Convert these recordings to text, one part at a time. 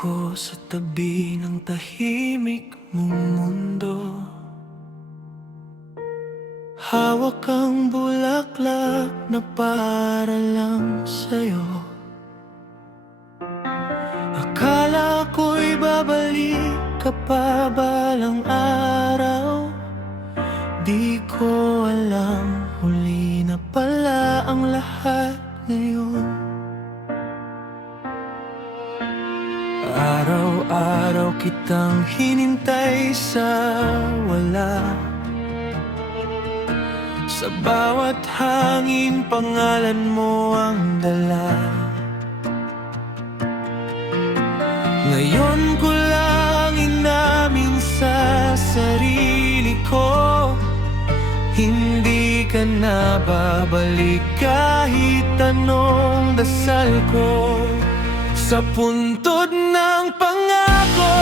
ako sa tabi ng tahimik mong mundo. Hawak ang bulaklak na para lang sa'yo. Akala ko'y babalik ka pa balang araw. Di ko alam, huli na pala ang lahat ngayon. Araw-araw kitang hinintay sa wala. Sa bawat hangin pangalan mo ang dala. Ngayon ko lang inamin sa sarili ko, hindi ka na babalik kahit anong dasal ko. Sa puntod ng pangako,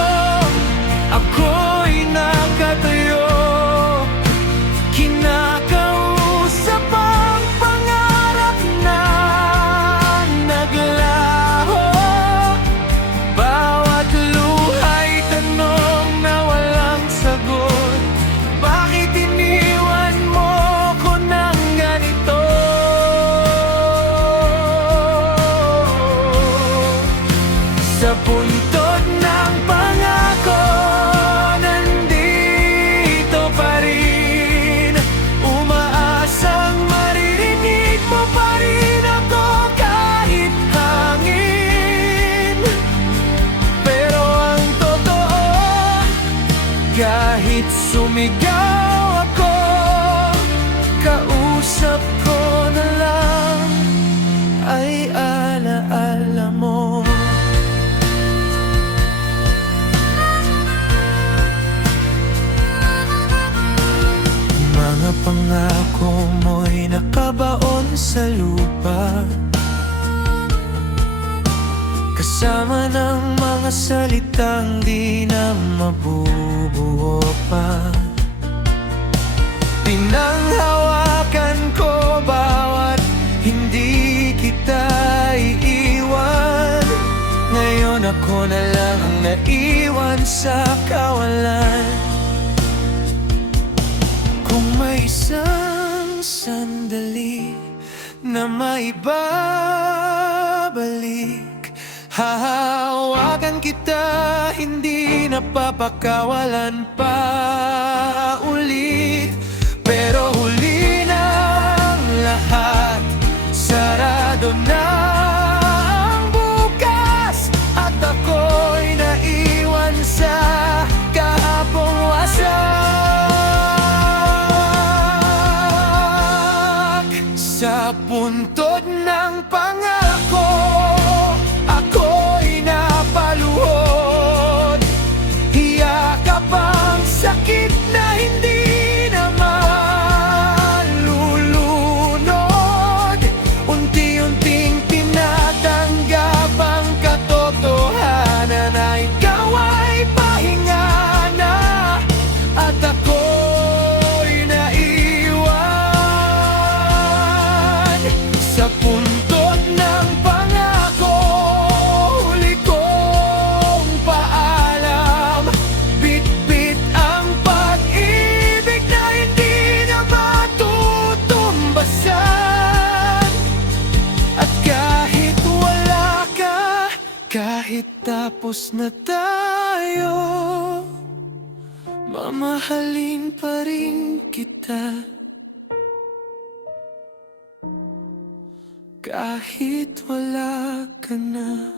ako'y nakatayo. Kinakausap ang pangarap na naglaho. Bawat luha'y tanong na walang sagot. Bakit iniwan mo ko ng ganito? Sa puntod ng pangako, nandito pa rin. Umaasang maririnig mo pa rin ako kahit hangin. Pero ang totoo, kahit sumigaw ako, kausap ko na lang ay alaala mo. Mga pangako mo'y nakabaon sa lupa, kasama ng mga salitang di na mabubuo pa. Pinanghawakan ko bawat hindi kita iiwan. Ngayon ako na lang ang naiwan sa kawalan. Kung may isang sandali na maibabalik, hahawakan kita, hindi napapakawalan pa ulit. Pero huli na ang lahat, sarado na ang bukas, at ako'y naiwan sa kahapong wasak. Sa puntod ng pangako, ako'y napaluhod. Hiyakap ang sakit na hindi na malulunod. Unti-unting tinatanggap ang katotohanan na ikaw ay pahinga na, at ako'y naiwan. Sa puntod ng pangako, huli kong paalam. Bit-bit ang pag-ibig na hindi na matutumbasan. At kahit wala ka, kahit tapos na tayo, mamahalin pa rin kita. Kahit wala ka na.